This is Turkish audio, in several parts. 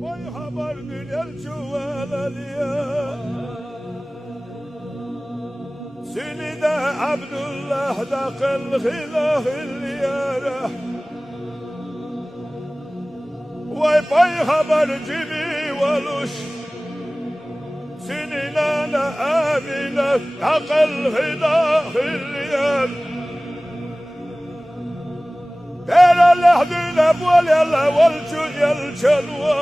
Vay haber güler çuvalaliye Seni de Abdullah da kıl hilahilliyere Vay pay haber cibi valuş Seni nana amine da kıl hilahilliyere Bera lahdina bwalala walchu yalchalwa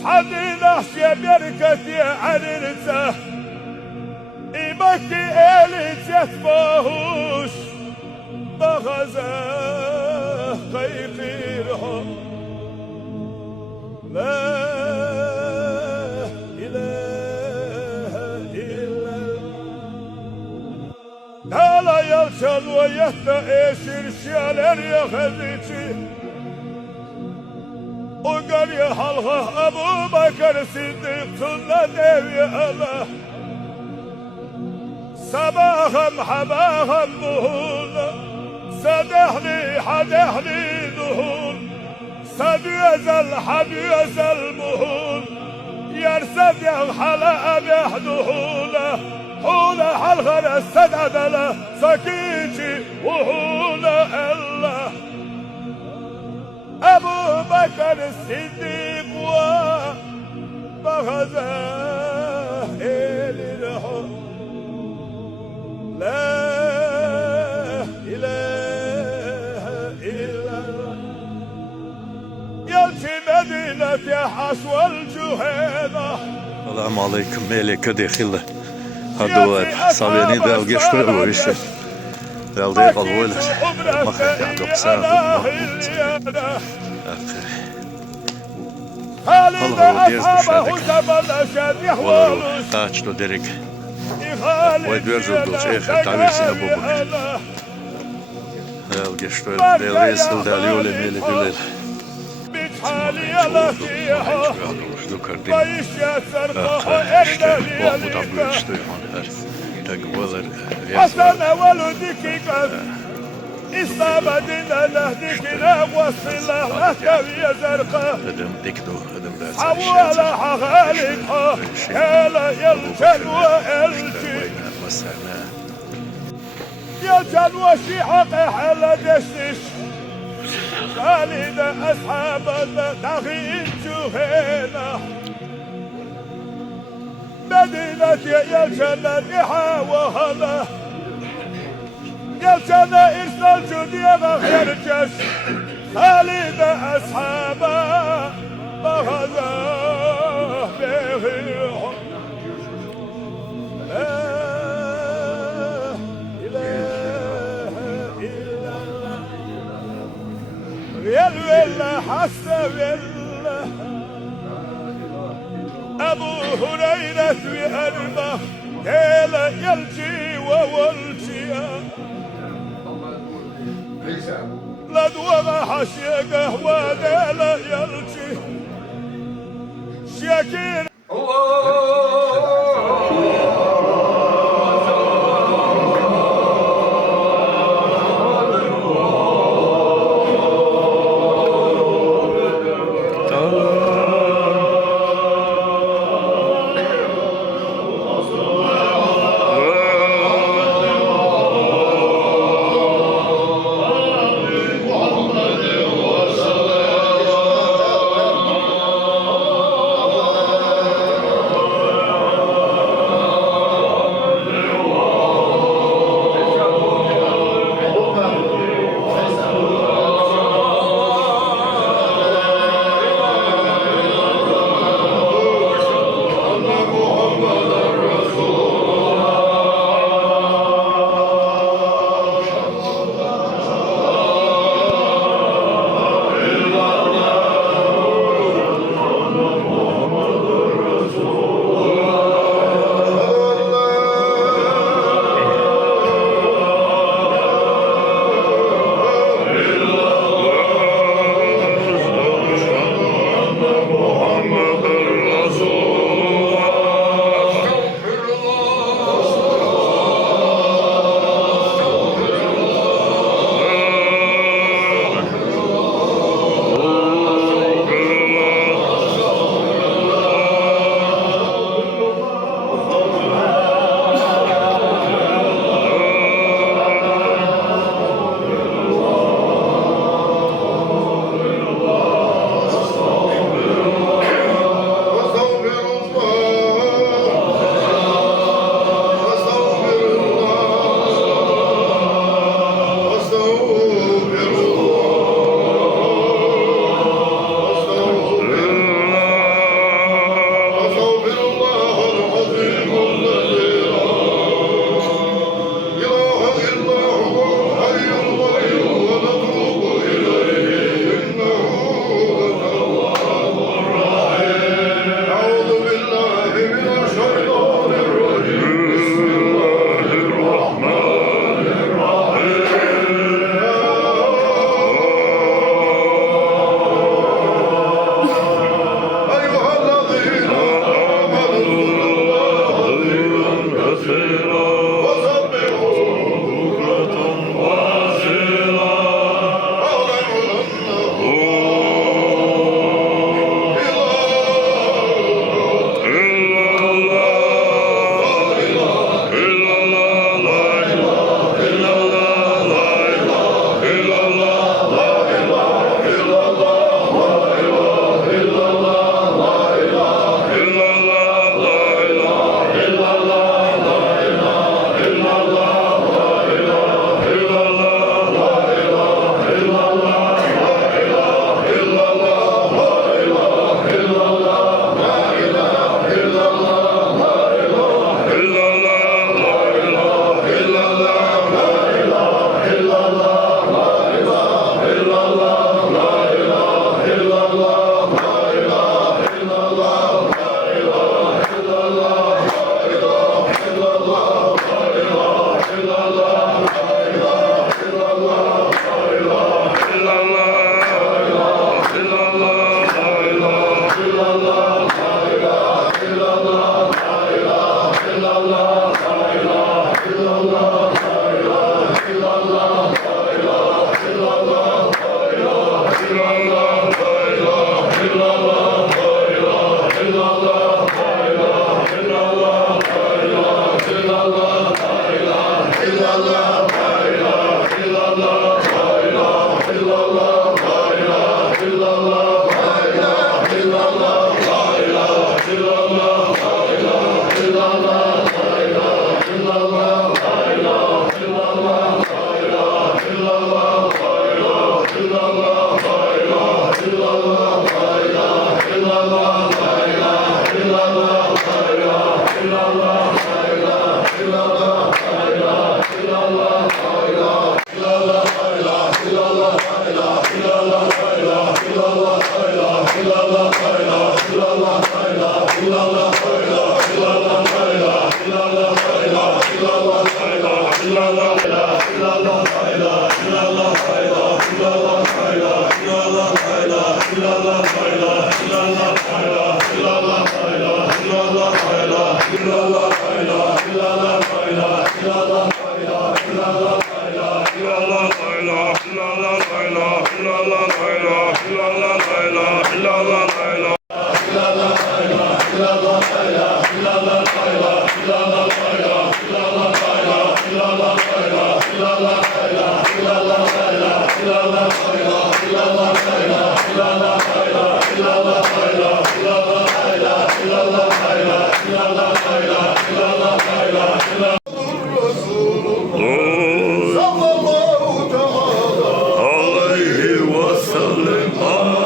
Sadina xya berkati anirta İmaki eli tetbahuş Baghaza qayqirha La Dala yalçalva yatta eşir şialer ya khadici Ugar ya halqa Abu Bakr Siddiq tunla devi Allah Sabahım habahım buhul Sadehli hadehli duhul Sadüezel hadüezel buhul Yersed ya hala abeh duhula حول حلقنا السدد له سكيتي وهولا الله أبو بكر الصديق وبغزاه إلى الحب لا إله إلا الله يلتي مدينة حشو الجهينة السلام عليكم مالك داخله هذا صابيني ده وجشت له وش ده ده قالوا له ما خد عنده حساب والله أصحابه زمن شادي والله تاج له درك ويدرزوا له شيخ تعبير سنة بوبك ده وجشت له ده رئيس ده اليوم ميل بالليل حالي لا فيها بايش يا سرقة إرنا لياليك حسنا ولدك قد استبدنا لهدك نغوص الله لهتوي يا زرقة حوالا حغالك يلا يلجن وإلجي يلجن وشي حق حلا دشتش خالد أصحاب التغيين جهينة مدينة يلجنة نحا وهلا يلجنة إرسال جديا غير جش خالد أصحاب مغزى بغيهم يلا حسب أبو هريرة بأربع يلا يلجي وولجيا لدوغ حشي قهوة يلا يلجي شاكين Aleyhi ve sellem. Amin.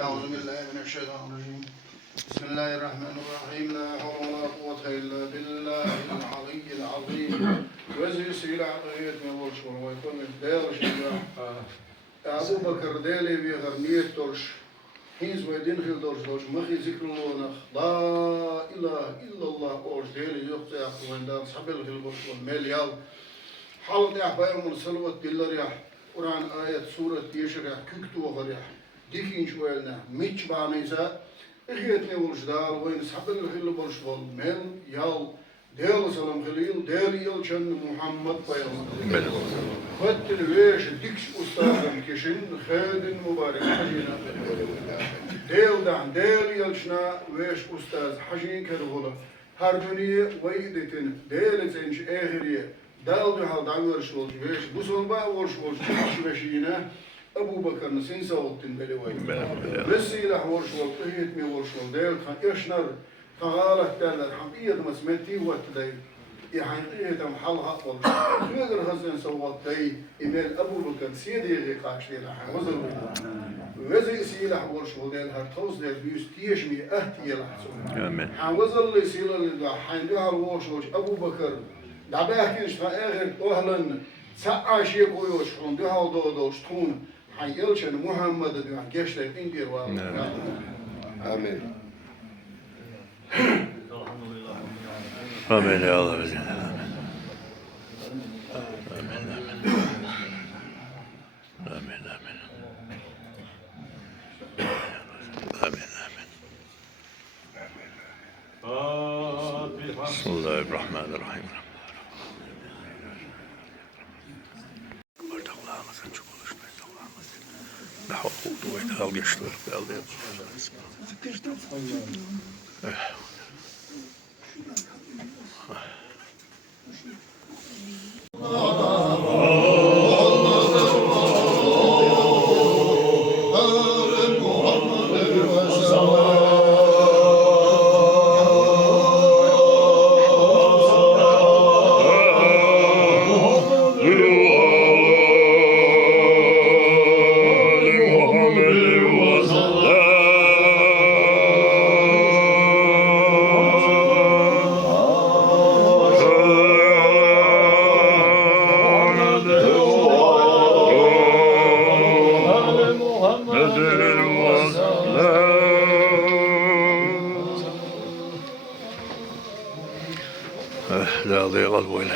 أعوذ بالله من الشيطان الرجيم. بسم الله الرحمن الرحيم. لا حول ولا قوة إلا بالله العلي العظيم. وزيسي العقيد من ورشون ويكون الدير شجاع. أبو بكر ديلي بيغرنية ترش. Hins ve din hil dorş mahi zikrullah la ilahe illallah orş değil yok da yakınından sabel hil borç mel yal halat ya bayramul salvat dillar ya Kur'an ayet suret yeşer ya küktu oğur ya dikinç oyalna miç bağnıysa İhiyet ne olmuş da oyun sabel hil borç bol mel yal değerli salam hilil değerli yıl çen Muhammed bayramı Fattil veş diks ustadın kişin khedin mübarek hacina değerli yılçına veş ustad hacin kerhula her dönüye vaydetin değerli senç ehriye dağıldı haldan görüş oldu veş bu sonba olmuş veşine Abu Bakar'ın sen savuttin beli vay vesile olmuş oldu ihiyet mi olmuş oldu değerli kan eşnar فغالت دالر حقيقة مسمتي وتدي يعني إيه تم حلها والله نقدر خزن سوات دي إمال أبو بكر سيدي غيقاش دي لحا وزر وزي سيلا حوار شو دي لها توز دي بيوس تيشمي أهتي لحا آمين حوزر اللي سيلا اللي حين دي هالوار شو أبو بكر دعباه كنش فآخر أهلا سعى شيء كويوش حون دي هالدودوش تون حين يلشن محمد دي عن كيش دي إندير آمين آمين يا الله آمين آمين آمين آمين آمين بسم الله الرحمن الرحيم لا ضيق الويل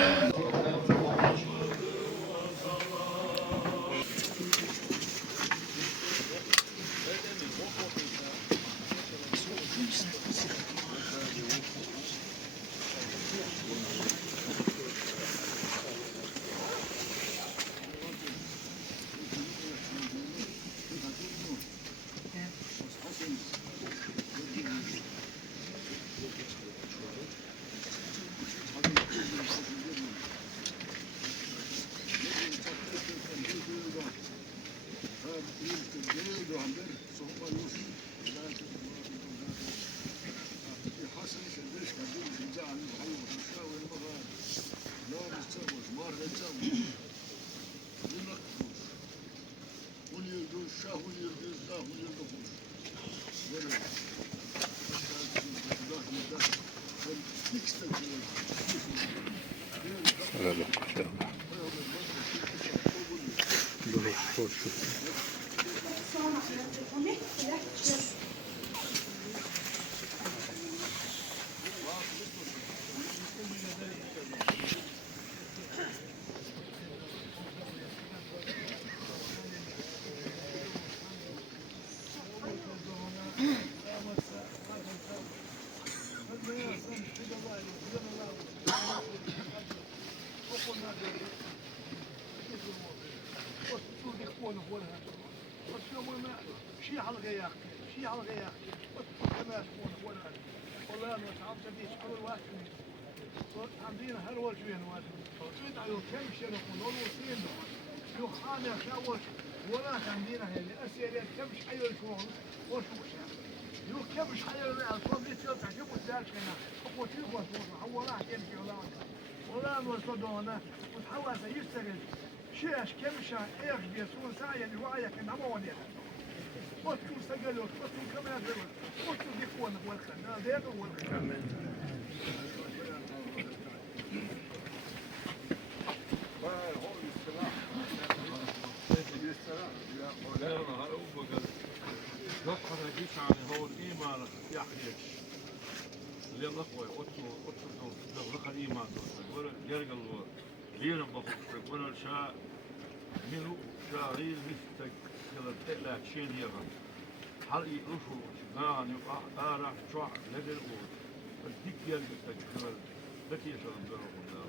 شاش كمشة إيش بيسون ساعة الوعي كان عموديها وتكون سجلوا وتكون كمان زمان وتكون يكون والخن هذا هو الخن السلام oturdum. Lafı iman dostum. Böyle yer kalıyor. Yerim bakıp böyle şa minu şahil mistek yalan tekla şeyin yalan. Hal yuşu yani ara çok nedir o? Dik yer çıkıyor. Peki yaşadım böyle bunlar.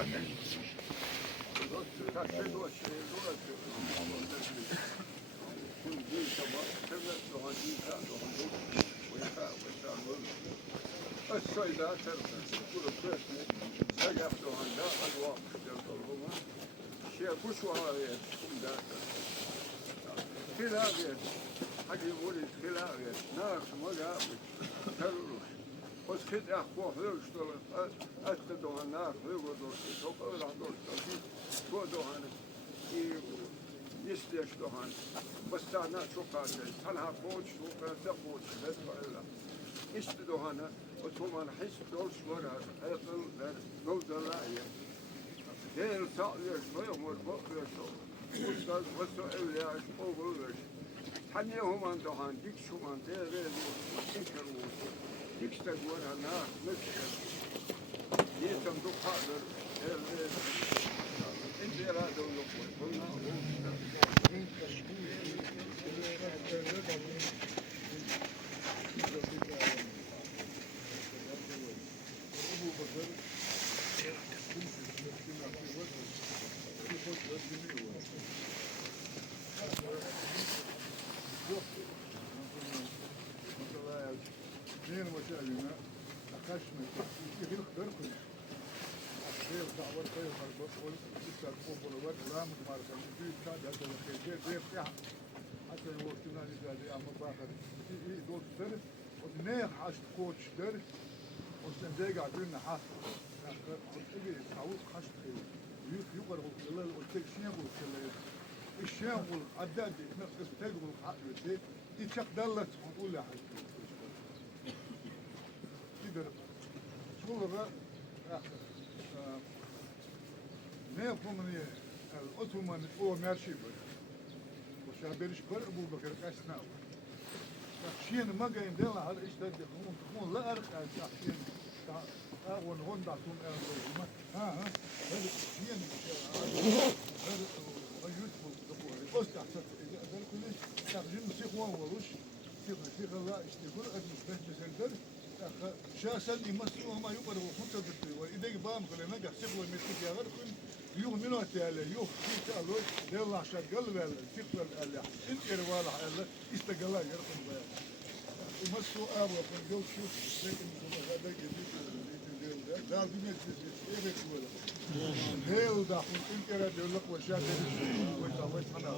Amin. السيدات تقول الكويتي سقفوا عندها الواقع جنبهم شيء كشوا هاي تكون ذاك خلافية حق يقولي خلافية ناس ما قابل تلوش بس كده أخوه يشتغل أتدوها الناس يقولوا يسوقوا العدوش تقولوا هنا يستيشتوها بس تانا شوكاتي تلها فوش شوكاتي فوش بس İstidahana otoman hiç dost var ayakın gövdelerle değil sağlıyor soyumur bakıyor ustaz vaso evliyaş oğulur tanıyım andahan dik şuman değerli fikir olsun dikste görana nükşer yetem dukadır evli indirada yok bunlar اثنين وسائلنا أخشنا في الخبر كله الخير دعوة الخير مربوط ولسه الفوق والوقت لا متمارس في كاد هذا الخير زي بتاع حتى وقتنا اللي قاعد مباخر دول سنة ونير حاشت كوتش در وسن زي قاعدين نحاس تجي تعوض حاشت خير يقرأ الله والتك شيء والكلام الشيء والعداد نفس تقول حق يتشق دلت ونقول له شغل ne yapımını otoman o merşi var. O şaberiş kar bu bakar kaçna var. Şiyen magayın dela hal işte hun la arq şiyen ta on honda tun ma ha ha şiyen ayut bu osta der kulli tarjim sikwa waluş sikha la işte bu admış besel شاسل يمسوا ما يقرأ وخمسة دكتور وإذا جبام كلنا جحسب ويمسك يا غير كل يوم منو تاله يوم في تالو يلا شغل ولا تقبل الله انت رواله الله استقلا يرقم بيا يمسوا أبو كل يوم شوف لكن هذا جديد لا دنيا تجيب ولا هيل ده انت راد يقول لك وشاد ويتوي انا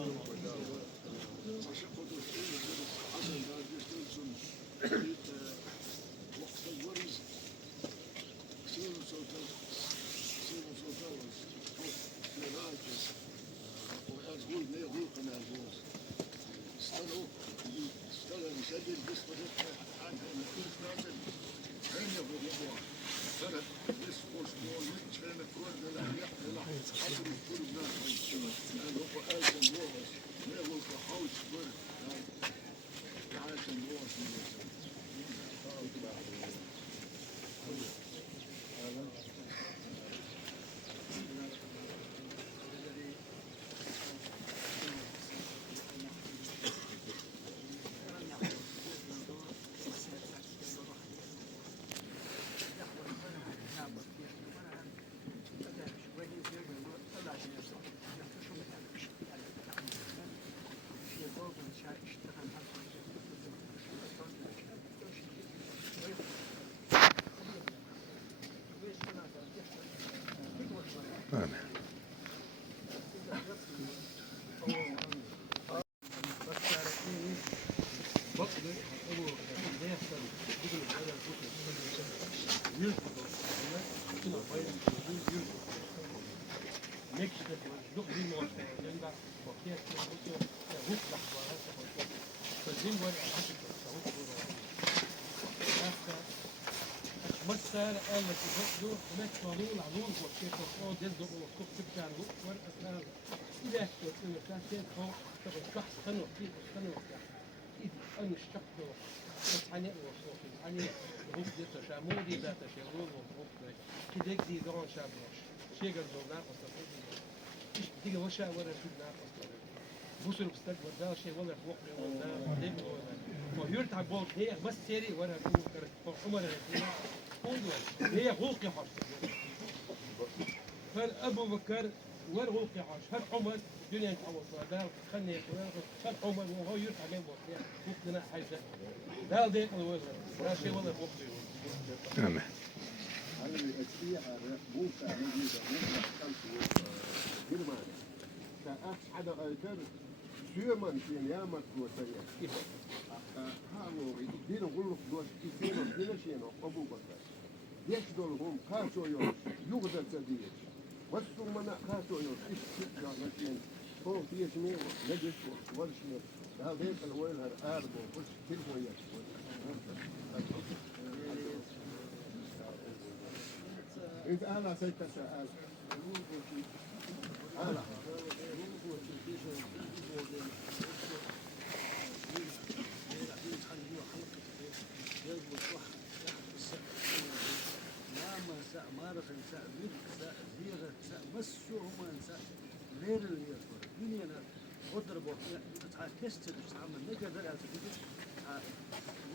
مصر قالت يفضلوا هناك قانون عدول وكيف تقول جلده وكيف تبكي عن ورقة اسمها إذا كانت فوق تبغى شخص خنوق فيه خنوق إذا أنا اشتقته بس حني وصوت حني هو ده تشامودي ده تشامود وهو كده دي دون شابوش شيء قال له ناقص إيش تيجي وشة ولا شو ناقص بوصل بستقبل ده شيء ولا فوق ولا دين ولا وهيرت على بول هي بس سيري ولا هو عمر هي غلقي حرف فالأبو بكر والغلقي حرف هل عمر الدنيا يتعوض ده خلني هل عمر وهو يرفع عليه بول وقتنا حاجة ده ديك الوزن ده شيء ولا فوق آمين Syömän siinä jäämatkuussa ja haluaa diino kullu tuossa siinä siinä siinä Abu Bakar. Yekdol hum kaçoyor yuğda tadiye. Vastu mana kaçoyor istiqra lakin هو في جميع نجس والشمال هذا الوين هالقارب وكل كلمه يكفي انت انا سيد تساءل انا مارخ إنسان ملك إنسان زيرة إنسان مسوه ما إنسان غير اللي يصبر الدنيا أنا أضرب وقت كست الإسلام نقدر على تجد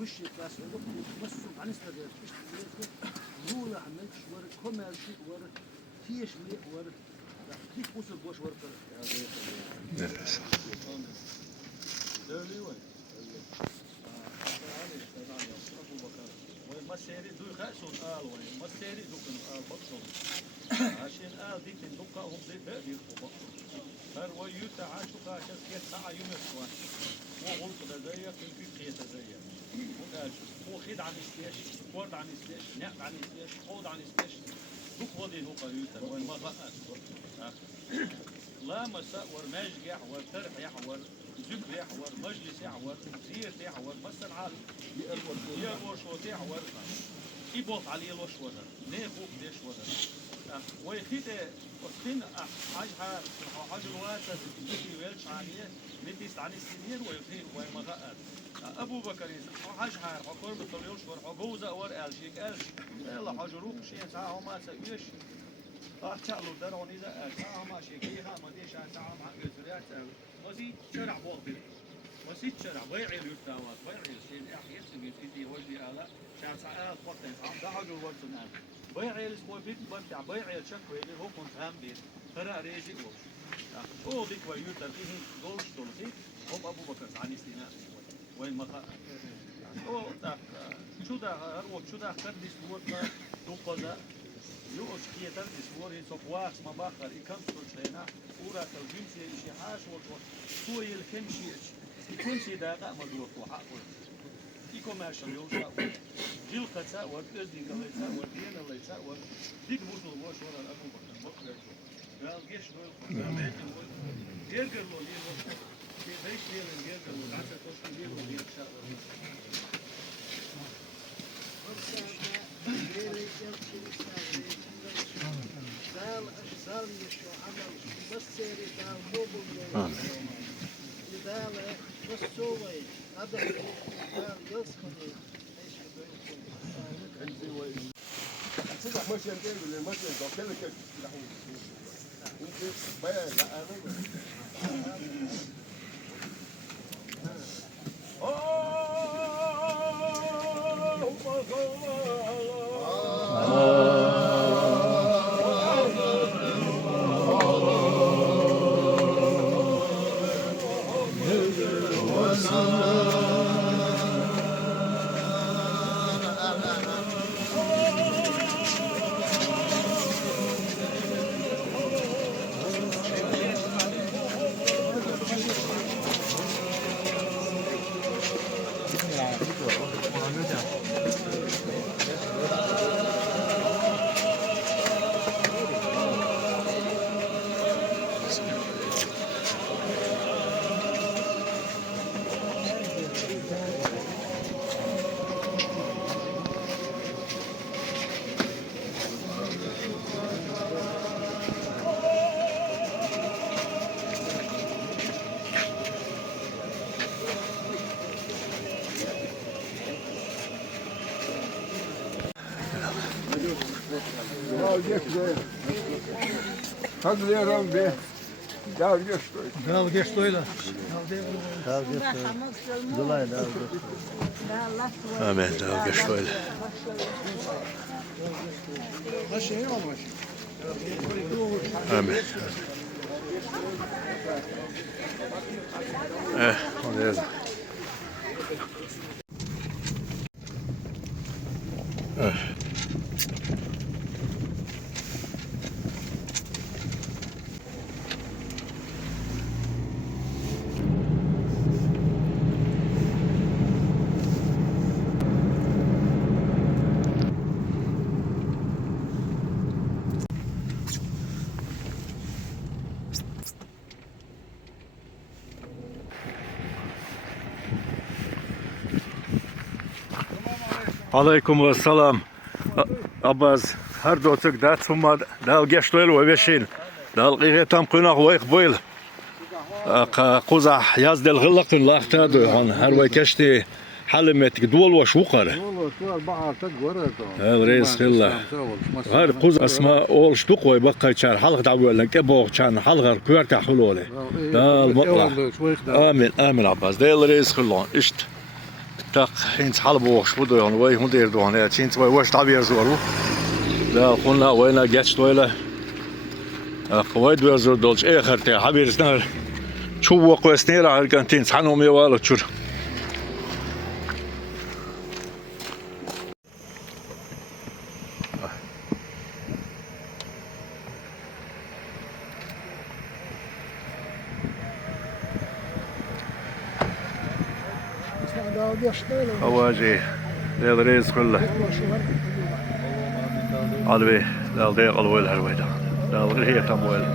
وش كاس وقت مسوه عن استدار إيش نولا عملت شوار كمال شيء ور تيش ميك ور كيف وصل بوش ور نفس مسيري دو خاسون آل وين مسيري دو كن آل بطل عشان آل ديك الدقة هم دي بادي الخبا فهو يوتا عاشو كاشس كيت ساعة يوم السوان هو غلط لزيك في قيت زيك هو خيد عن استيش ورد عن استيش نعم عن استيش حوض عن استيش دوك ودي نوقا يوتا وين ما بقى لا مساء ورماج يحور ترح يحور زب يحور مجلس يحور زير يحور مثل عالي يروش وتحور يبوط عليه الوشور نيفوق ديش ورا ويخيت وقتين حاجها حاج الواسع تجي ويلش عليه نتيس عن السنين ويخيت ويمغقر ابو بكر حاجها حكور بطليوش ور حجوزه ور قال شيك قال يلا حجروك شيء ساعه ما تسويش تعالوا درون اذا ساعه ما شيكيها ما ديش ساعه مع الزريات وزي شرع بوطي وسيت شرع بيع اليوتاوات بيع الشيء احيانا في وجه الاء شان ساعات وقتين عم دعوا الوقتنا بيع الاسبوع بيت بتاع بيع الشكوى اللي هو كنت هم بيت فرق ريجي وش او ديك ويوتا فيه دولش دولتي هم ابو بكر عن استناء وين ما او تاك شو ده هو شو ده خد اسبوع دوقه يوش كي تر اسبوع يصفواس ما باخر يكم سوتشينا ورا توجيمسي شي حاش هو الكمشي الكمشي دقه مدور وحقه كوميرشال يوشا جيل قتا وردي قليتا وردين قليتا ديك بوصل واش ورا الابو بكر بكر قال جيش دول يرجع له ليه في بيش ليه يرجع له حتى توصل ليه وليه شاء زال يشو عمل بس سيري دال موبل دال بس سوي هذا دال يسخن تسمع ماشي انت اللي ماشي ده كده كده انت بقى لا geç böyle. Hadi yaram be. Dal geç böyle. Dal geç doyla. Amin. Dal geç şöyle. Amin. O da yazık. Aleyküm selam. Abbas her dotuk dat summa dal geçtoyl ve beşin. Dal qiyetam qunaq ve qbil. Quzah yaz del gılaqın laqtadu han her ve keşti حلمتك دول وشوقره والله سؤال بعض تقول هذا رئيس خلا غير قوز اسماء اول شتوق ويبقى كان حلقه دعوه لك ابو كان حلقه كوارتا حلوله ده المطلع امين امين عباس ده رئيس خلا اشت تاق انت حلبو شبدو يعني وي هندير دوان يا تشينت وي واش تعبير زورو ده قلنا وين جاتش ولا قوايد ويزور دولش اخر تي حبير سنار شو وقو سنير على كانتين صحنهم يوالو تشور أواجي ديال رئيس كله علوي ديال ديق الويل هرويدا ديال غير تمويل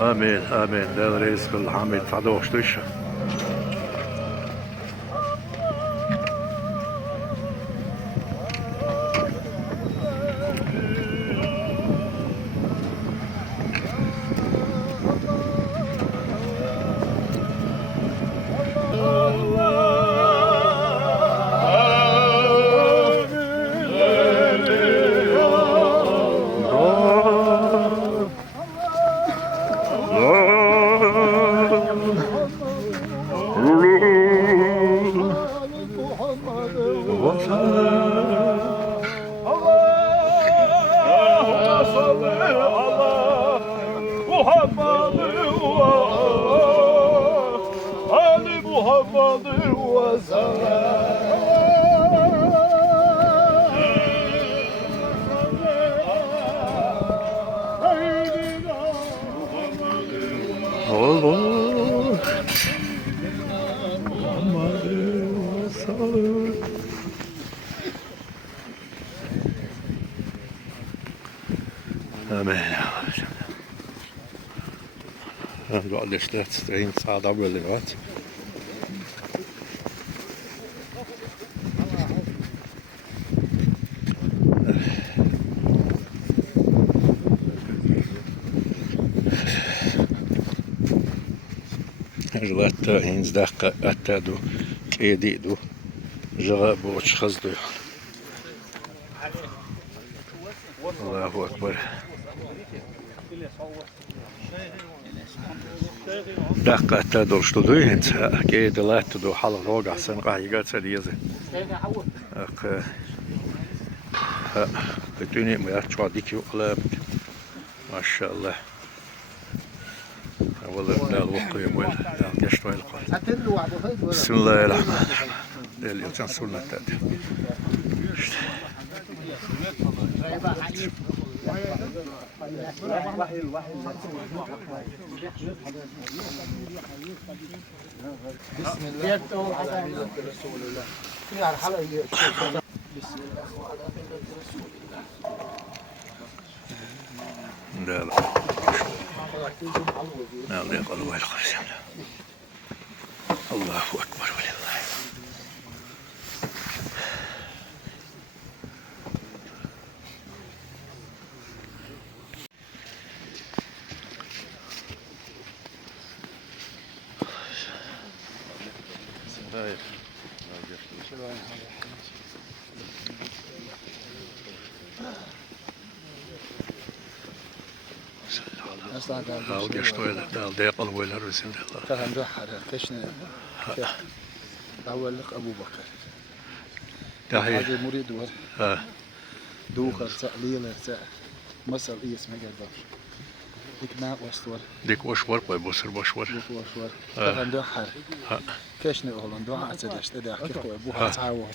آمين آمين ديال رئيس كله حميد فعدوش تشا قاعد اشتغل تستعين صعد عبر اللغات جلات هينز دقة أتادو كيديدو جغاب وشخصدو الله أكبر دقة أتادو شتدو هنز كيد لاتدو حال روغا سن قايقات سديزة الدنيا ميرتشوا ديكيو قلاب ما شاء الله والله لا الوقي وين لا قشطوا القول بسم الله الرحمن الرحيم اللي تنسولنا التادي بسم الله لا لا لا يقول ويل خرسم الله أكبر ولله أصلا هاو قشطويلة دال ديقل ويلر بسم الله تهم دوحة كشنا أول لك أبو بكر تحية هذا مريد ور ها دوكر تقليل مصر إيس مجدر إكنا وستور ديك وشور قوي بوسر بوشور دوك وشور تهم دوحة ها كشنا أولن دوحة تدش تدح كيف قوي بوها تعاوه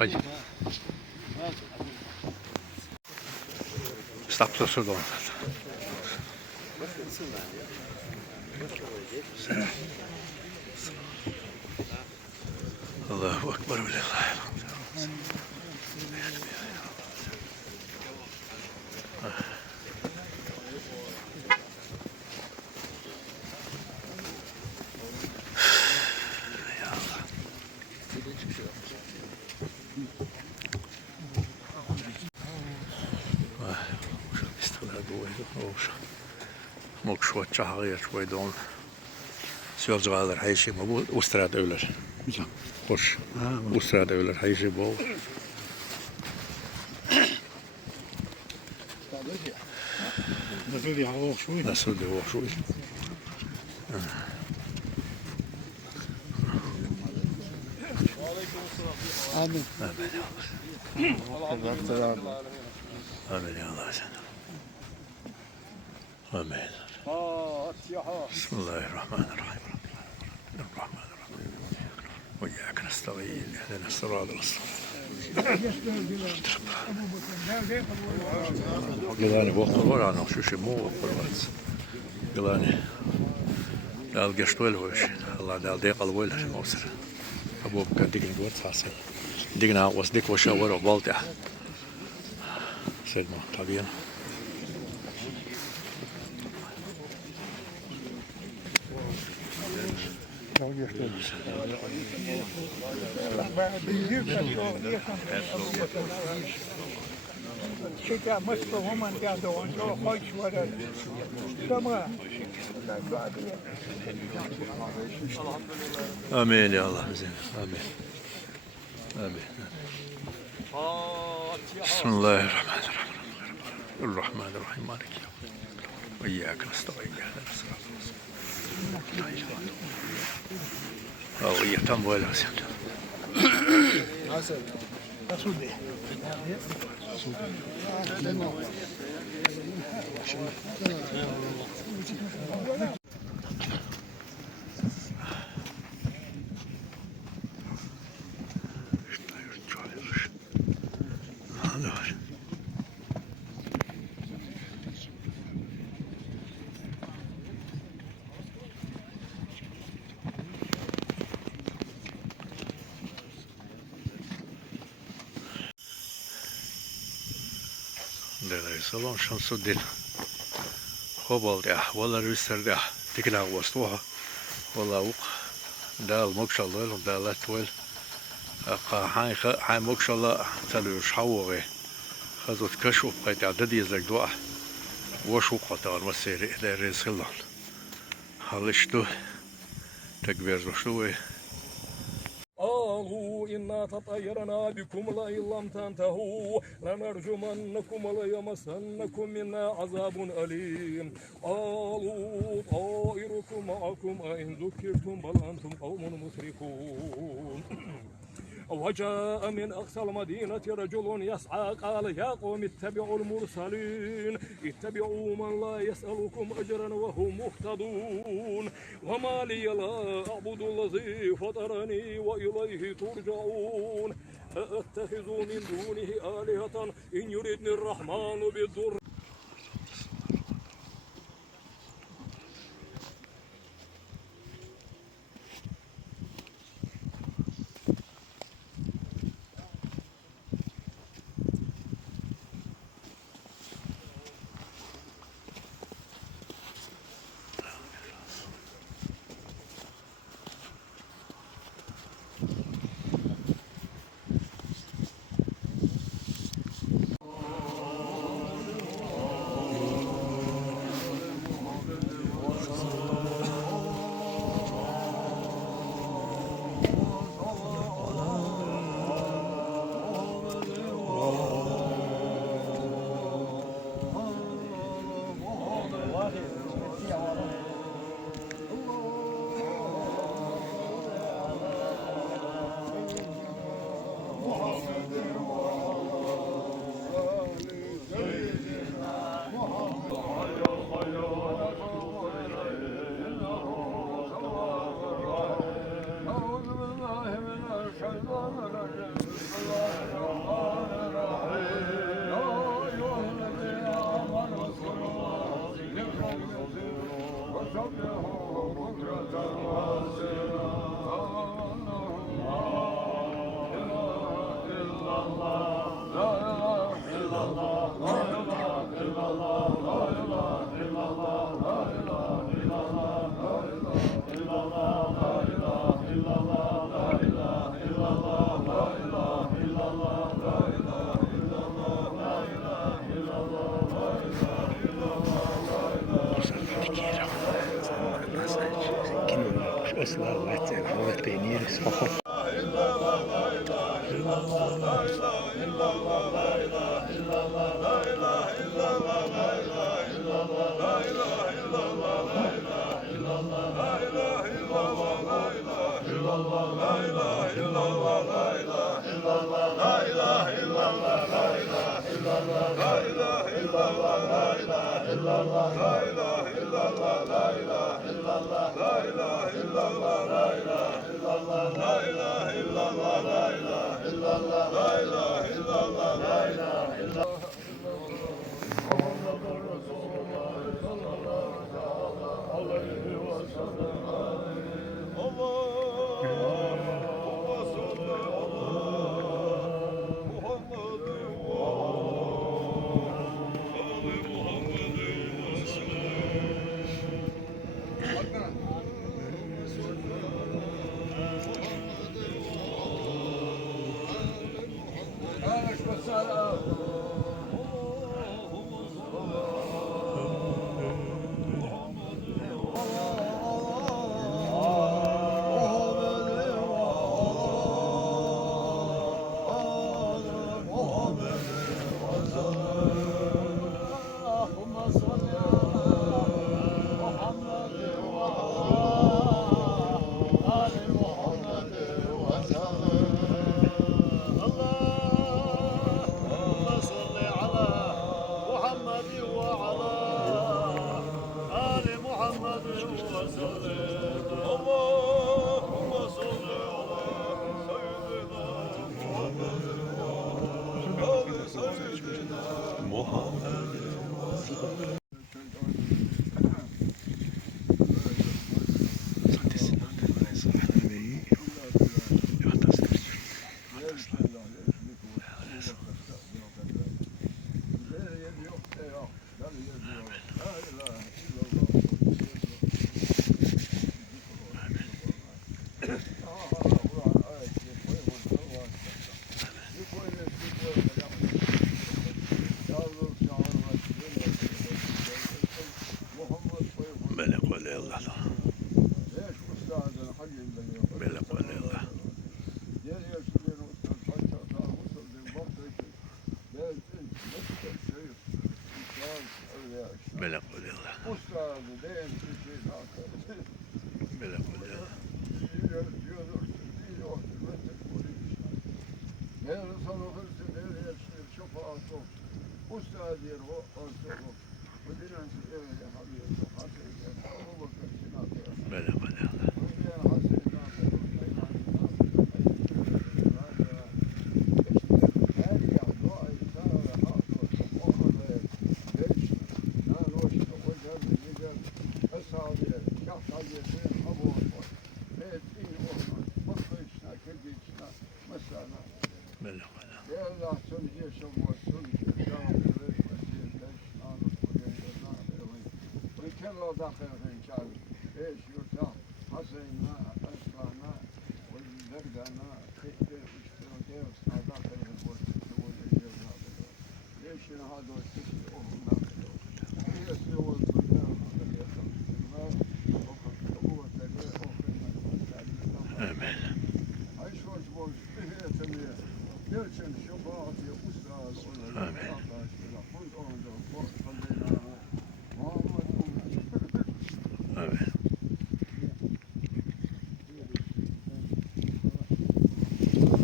هاي Stop the salon. الله أكبر ولله الحمد. Mok şuat çahaya şuay don. Sözcüler hayşi bu ustrad öler. Hoş. Ustrad öler hayşi bu. Nasıl diyor şu? آمين Amin ya Allah sen. Amin. Bismillahirrahmanirrahim. Bismillahirrahmanirrahim. وإياك نستعين اهدنا الصراط المستقيم. Gilani bohta var ana şu şey mu kurbat. Gilani. Dal geçtol hoş. Allah dal de qalboylar mosir. Abu Bakr digin duat hasel. Digna was dik washa war balta. Sedma tabiyan. شكا مصر هم قاعدوا عندهم خوش ولا كما Amin ya Allah bize. Amin. Amin. Bismillahirrahmanirrahim. Errahmanirrahim. Malik ya. Ve iyyâke nestaîn. Ehdina sıratal mustakîm. Allah tam böyle sen. Derler salon şansı değil. Hobal ya, valla rüster ya. Tikla wastuha. Valla uk. Dal mokşallah, dal atwel. هاي مكشلا تلو شحوغي خذت كشوف قيت عدد يزك دوا وشو قطار مسيري داري سلال هلشتو تكبير زوشتوي قالوا إنا تطيرنا بكم لئن لم تنتهوا لنرجمنكم وليمسنكم منا عذاب أليم قالوا طائركم معكم أئن ذكرتم بل أنتم قوم مسرفون وجاء من أقصى المدينة رجل يسعى قال يا قوم اتبعوا المرسلين اتبعوا من لا يسألكم أجرا وهم مهتدون وما لي لا أعبد الذي فطرني وإليه ترجعون أأتخذ من دونه آلهة إن يردني الرحمن بالضر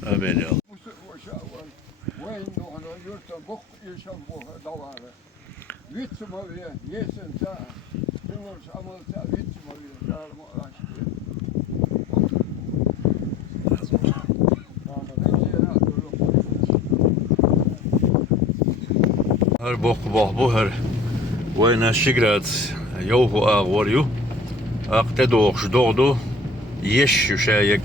Amen ya. وين أنا يرتب بق يشبه دواره ويتسمعيه يسن ساعة تنورش عمل ساعة ويتسمعيه دار مؤلاش Her bok bu her. Vay na şigrat. Yovu ağvarıyor. أقتدوخش دغدو يش شايك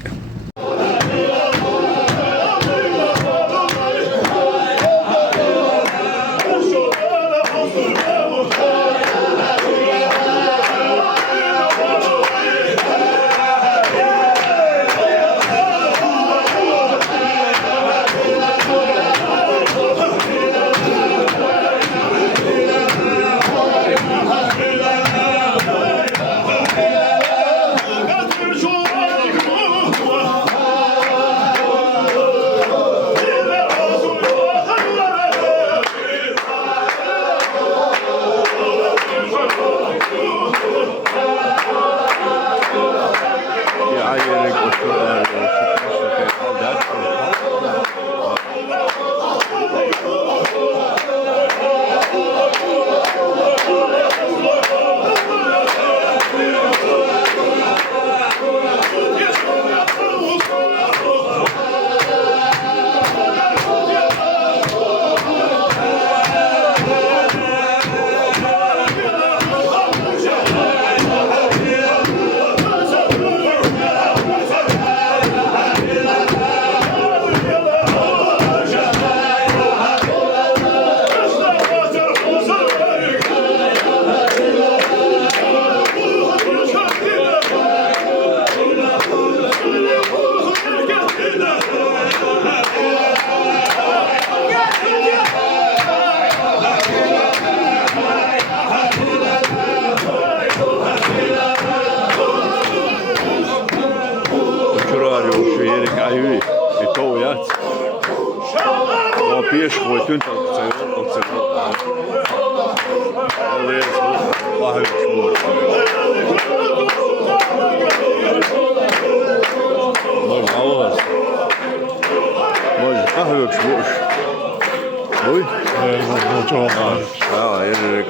Pieš voi tyntä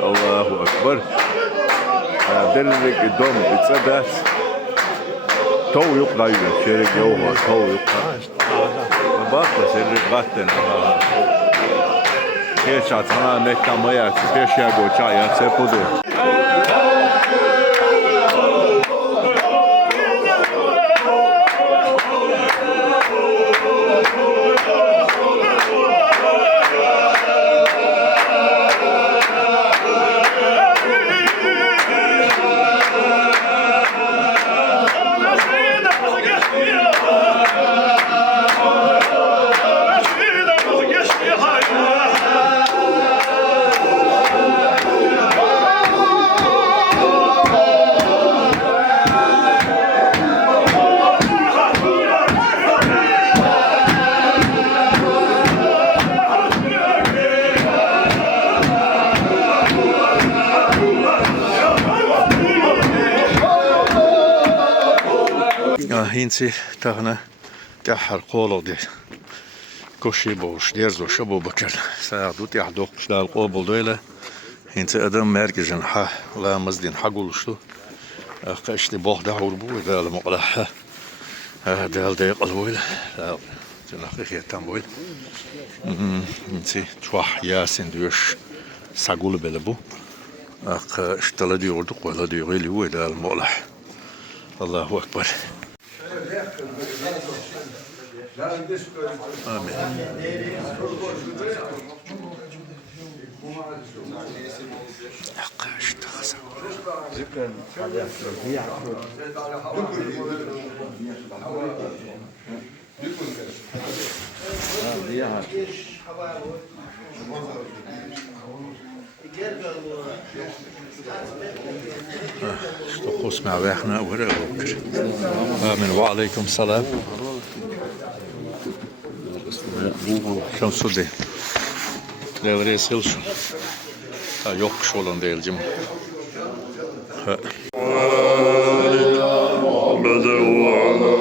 Allahu Akbar. Derlik dom bitsadat. Tow yok dayı. Şerek yok, tow yok. Bak da serrik gatten. Geç atana mekkamaya, beş ya goça ya sepudu. Hinci tahna تحر قولو دي كوشي بوش ديرزو شبو بكر ساعدو تحدو شدال قوبل دويلة هنتي ادم مركزن حا لا مزدين حقولشتو قشتي بوخ دحور بو دال مقلح دال ديق الويل تنخيخ يتام بويل هنتي توح ياسين دوش ساقول بلبو اشتلا ديوردو قولا ديوغيلي هو دال مقلح الله أكبر آمين استقوس مع واحنا ورا بكر آمين وعليكم السلام شمس الدين لا رئيس هلشو yok şolan değilcim محمد وعلى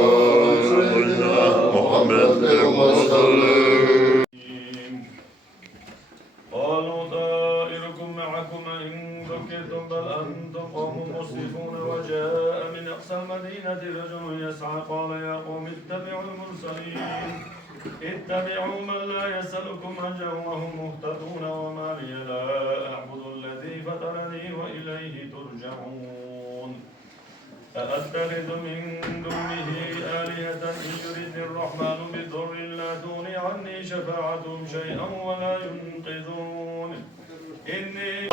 سيدنا محمد وسلم قالوا طائركم معكم إن ذكرتم بل أنتم قوم مسرفون وجاء من أقصى المدينة رجل يسعى قال يا قوم اتبعوا المرسلين اتبعوا من لا يسألكم أجرا وهم مهتدون وما لي لا أعبد الذي فطرني وإليه ترجعون أأتخذ من دونه آلهة إن يردني الرحمن بضر لا تغني عني شفاعتهم شيئا ولا ينقذون إني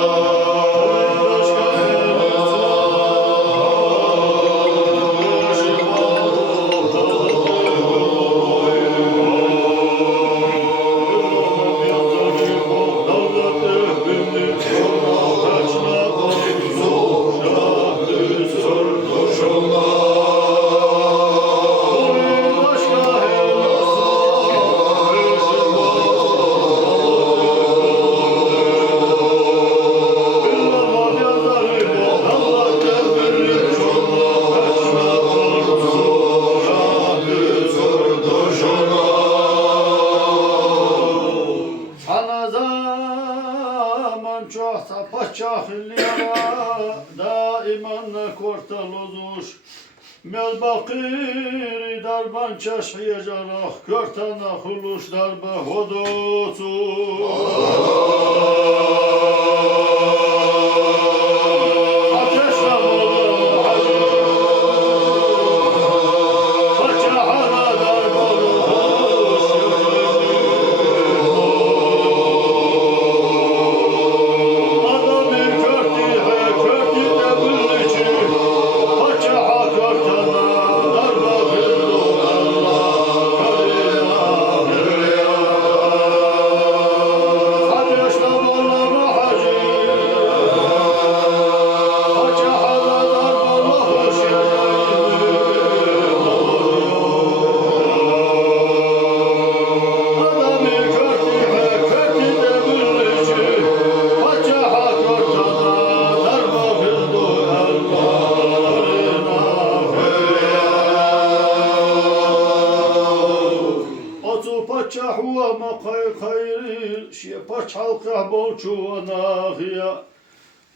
Melbaqiri darban çeşhiye canah körtana huluş darba hodotu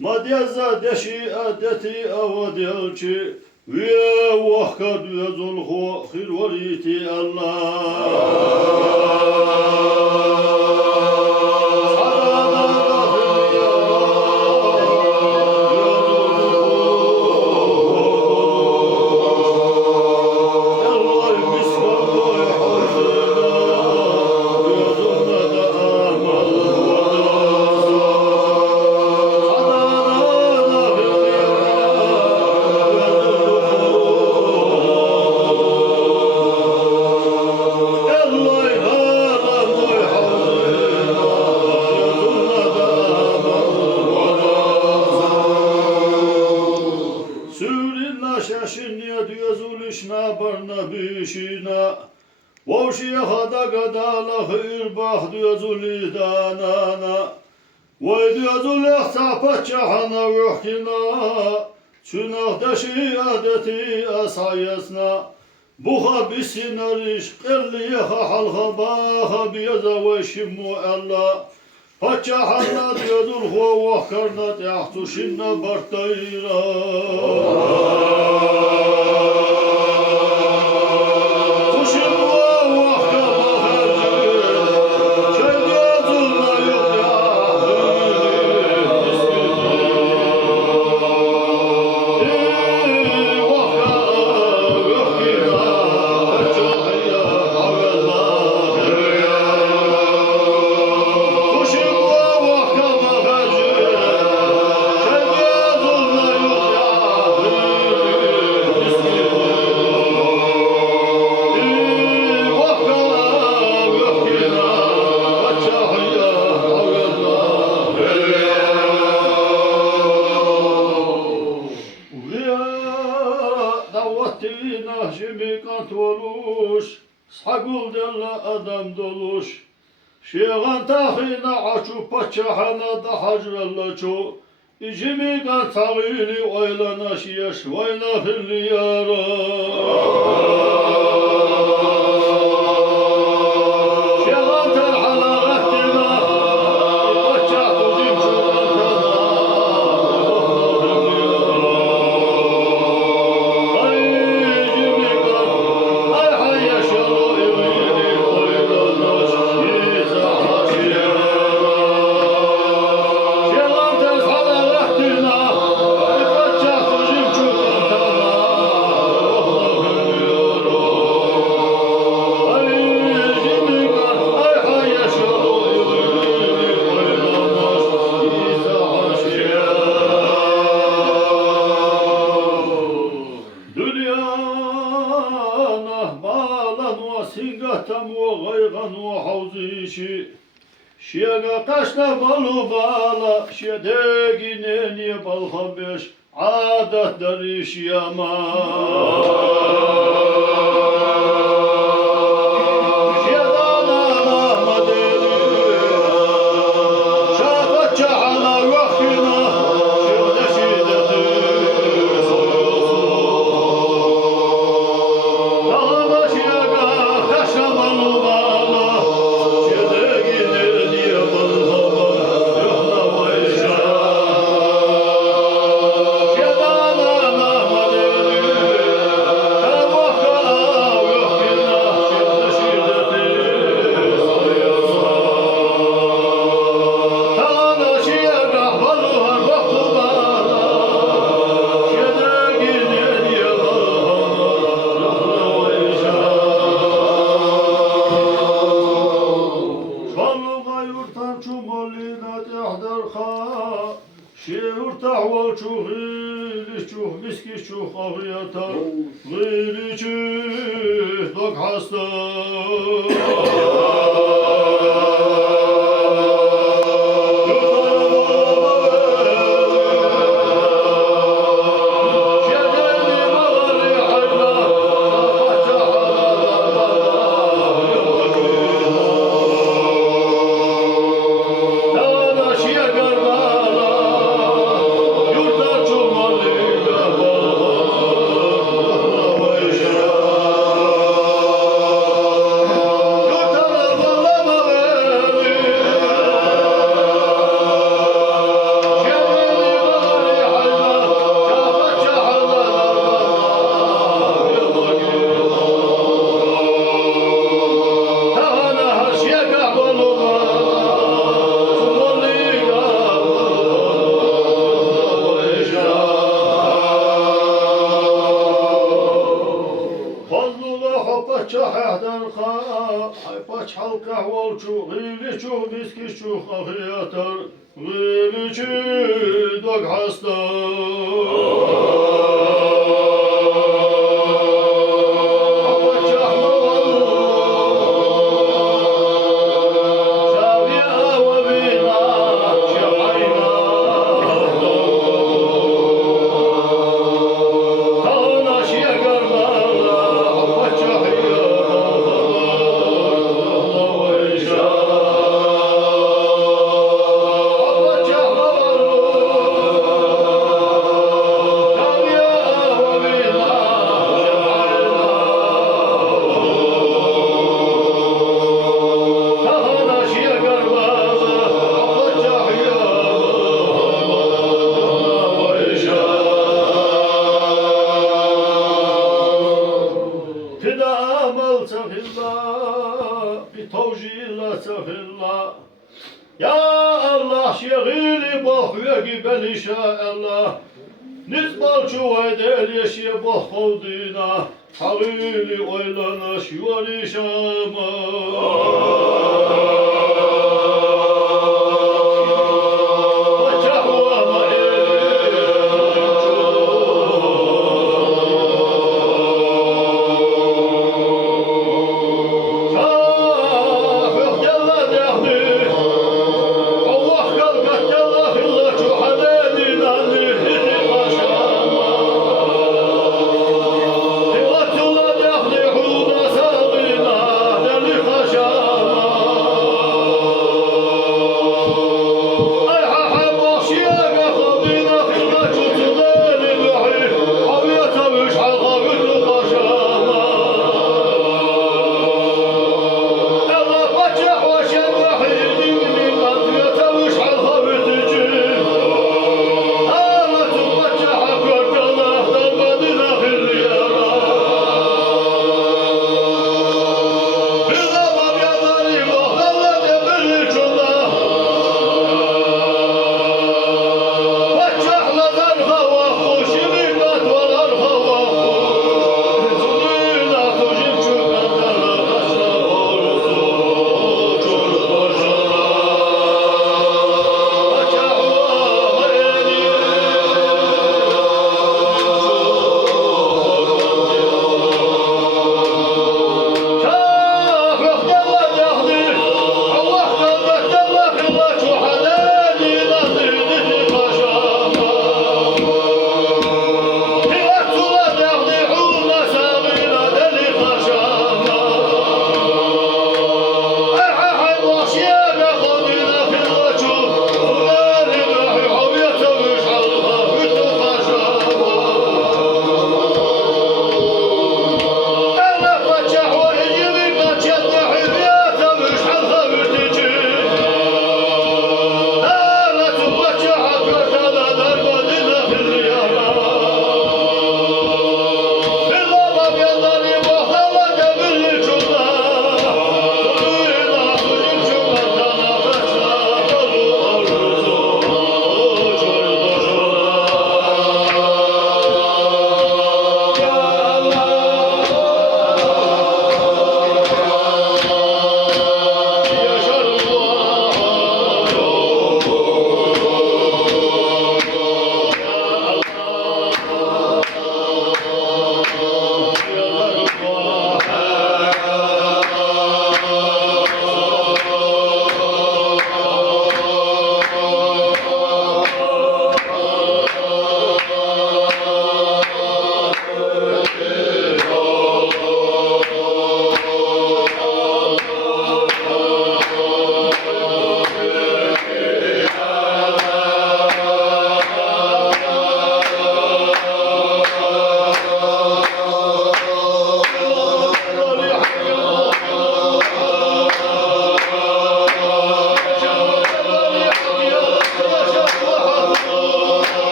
Madyaza deşi adeti avadelçi ve vahkad ve zulhu khirvariti Allah. Buha bisinariş qelliha halha biyaza ve şimmu Allah Paçahanna diyadul huva vahkarnat yahtuşinna bartayra Şeyhan tahina açu paçahana da hacralla ço İcimi kan tağili oylana şiyaş vayna filli yara Şeyhan terhala gahtina paçah tudim çurantana Ay icimi kan ay hayyaşalo evini oylana Şeyhan terhala gahtina paçah tudim çurantana شيغا قشنا بالو بالا شدقين يبال خبش عادة دريش ياما شيدانا مديني شافت شعنا وخينا شيدا شيدتي طالما شيغا قشنا بالو بالا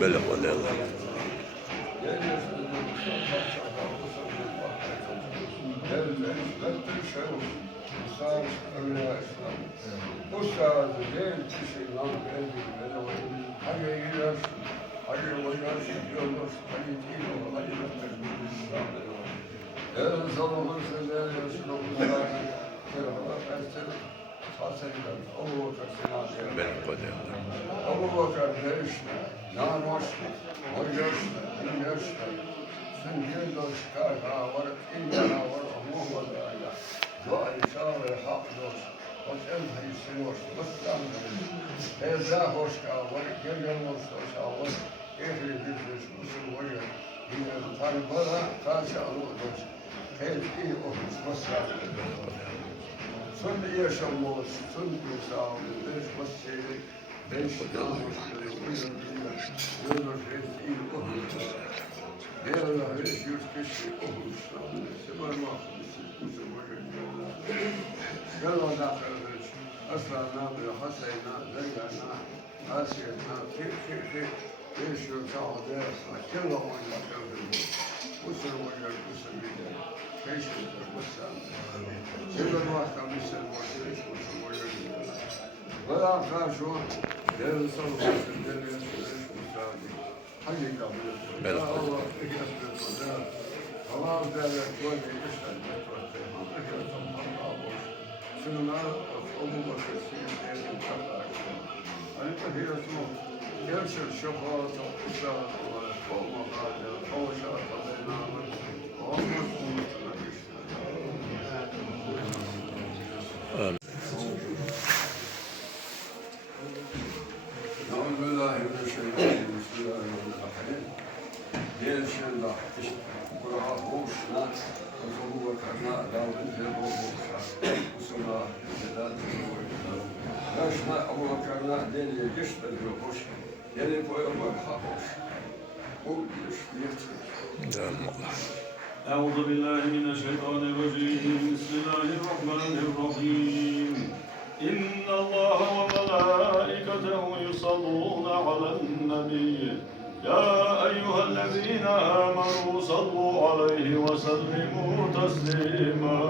بلغ ولا يلا بلغ ولا يلا Abu Bakar görüşme, namuslu, o görüşme, iyi görüşme. Sen bir dost kârha var, illâ var, amuhu da ya. Dua isâve hak dost, hoş emhayisi dost, dostan dost. Evzâ hoş kâvar, gergen dost hoş kâvar. Ehli bir dost, usul var. Yine tarbara, karşı alı dost. Keyfi ofis, dostan dost. Sun yaşamız, sun sağlık, beş basçeli, beş yanlış, yıllar hepsi olmuş. Değerler hiç yurt kişi olmuş. Sevar mahkumisi, kusur bakın. Yalvada kardeş, aslanına, Haseyna, Zeyna'na, Asiyet'na, beş yıl sağlığı arasında, kella oynar kardeş. Kusur bakın, kusur bakın. Beş yıldır basan. Sevar mahkumisi, beş kusur bakın. Bana karşı değerli sağlıklı, değerli sağlıklı. Hangi kabul ediyor? Allah ekber. Allah değerli koymayı işlerine koymayı. Allah boş. Şunlar Abu Bakır Sıddık'ın kapları. Hani tahiyatı gerçek şefaat ısrar olarak olmalı. Kavuşar fazlalar. Olmaz umutuna geçti. Gelişende işte Kur'an hoşuna Abu Bakar'na davranış yapmışlar. Usul'a güzel koydular. Yaşına Abu Bakar'na deliye geçmedi hoş. Gelip oynamak hoş. O geçti. أعوذ بالله من الشيطان الرجيم بسم الله الرحمن الرحيم إن الله وملائكته يصلون على النبي يا أيها الذين آمنوا صلوا عليه وسلموا تسليما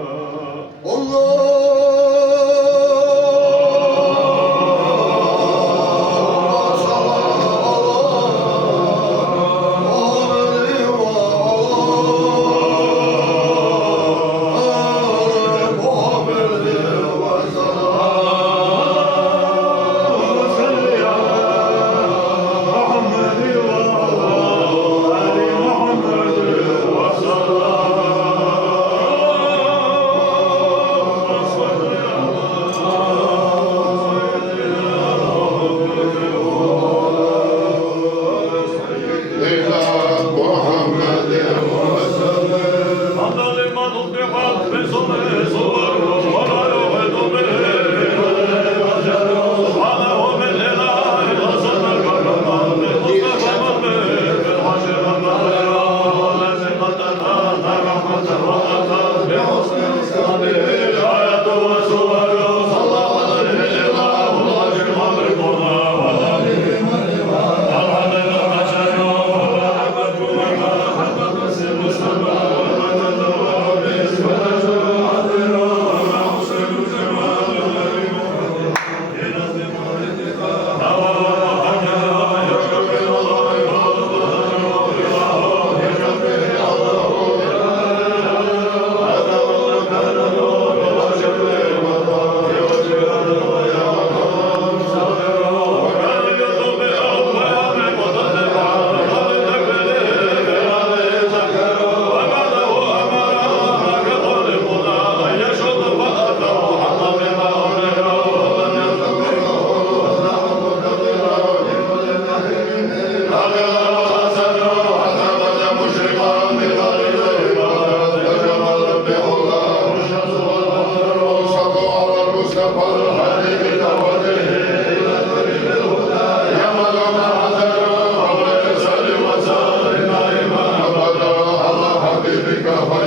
Amen.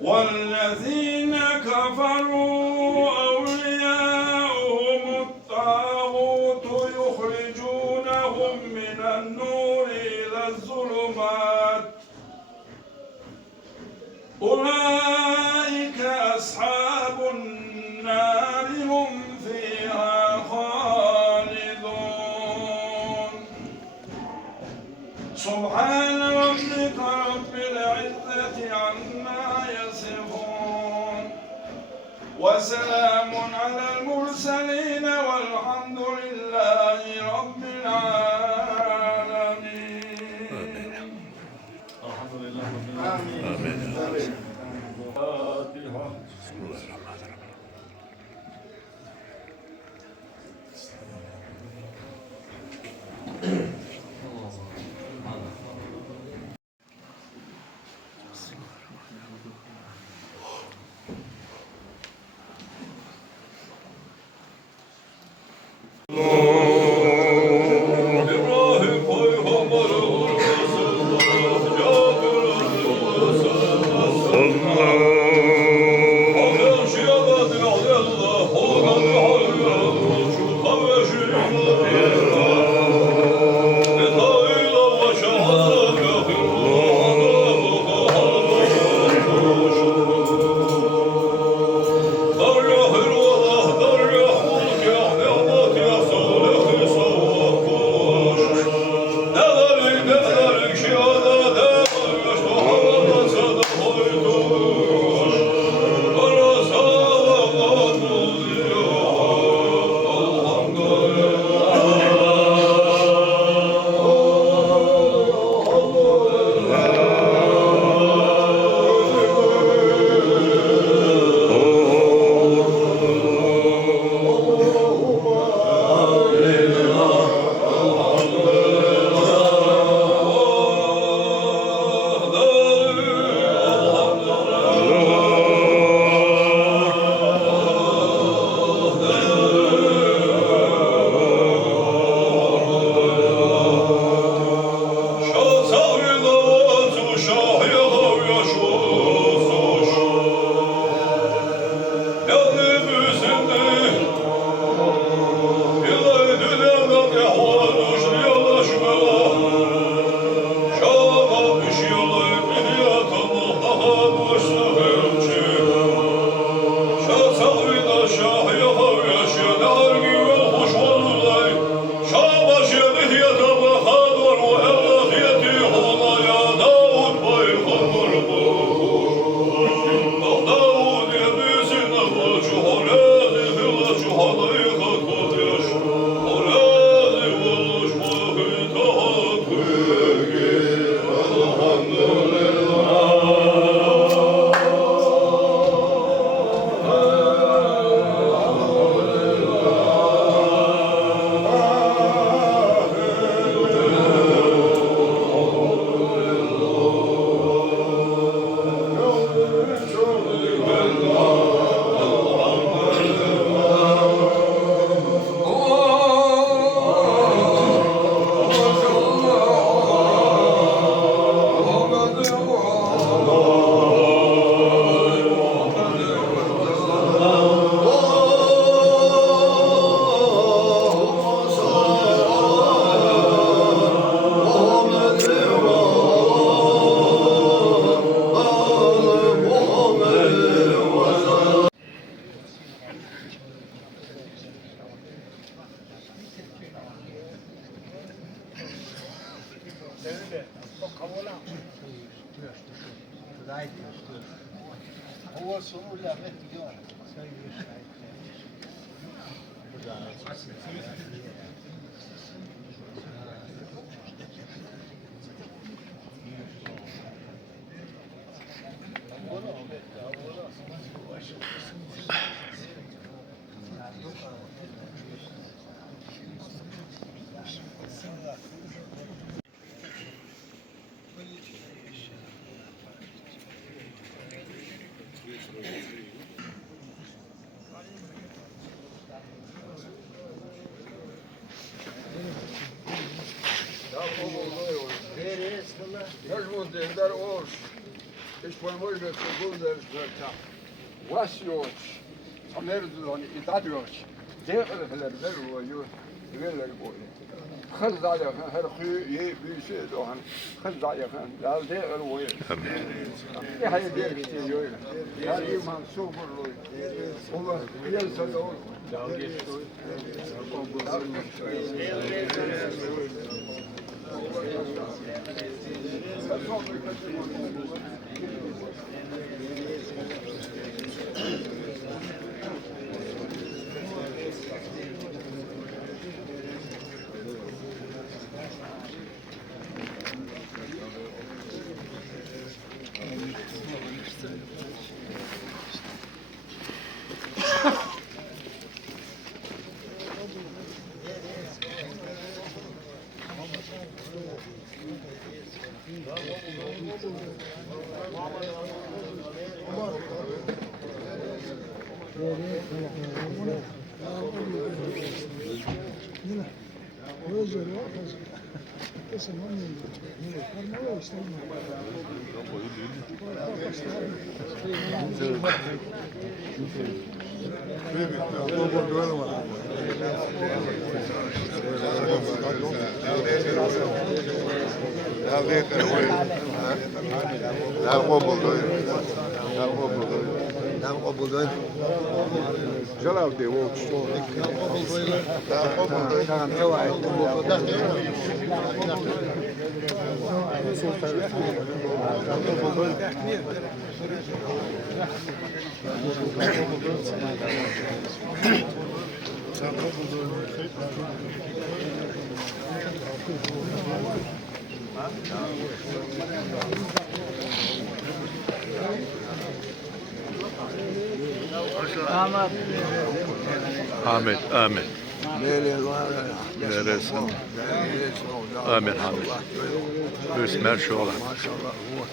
والذين كفروا أولياؤهم الطاغوت يخرجونهم من النور إلى الظلمات أولئك أصحاب النار هم فيها خالدون سبحان ربك رب العزة عما يصفون وسلام على المرسلين والحمد لله رب العالمين. الحمد لله رب العالمين. آمين. الفاتحة. بسم الله الرحمن الرحيم. هو صنور لعبة تجارة. Dar oš. Ich wollte mal über das Wunderwerk was yours. Amerika'dan İtalyanca. Değerli felaketler oluyor. Değerli oluyor. خلص على هذا خي بيصير وهن خلص على هن لا ده روي يا هاي ده كتير يوي هاي ما سوق روي هو يلزم Ahmet, Ahmet. Neresi? Ahmet, Ahmet. Üsmer şu olan.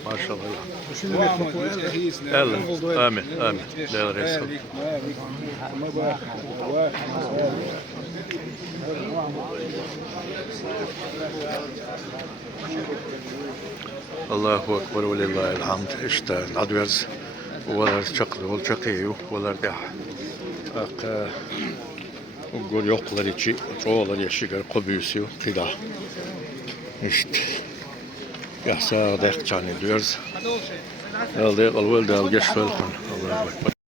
Maşallah. Allah, Ahmet, Ahmet. Neresi? Allahu Ekber ve lillahil hamd. İşte adverz. Olar çaklı, ol çakıyor, olar da. Ak gol yoklar içi, çoğular yaşıyor, kobüsü, kida. İşte. Yahsa dek çani diyoruz. Aldı, alvelde al geç falan. Allahu Ekber.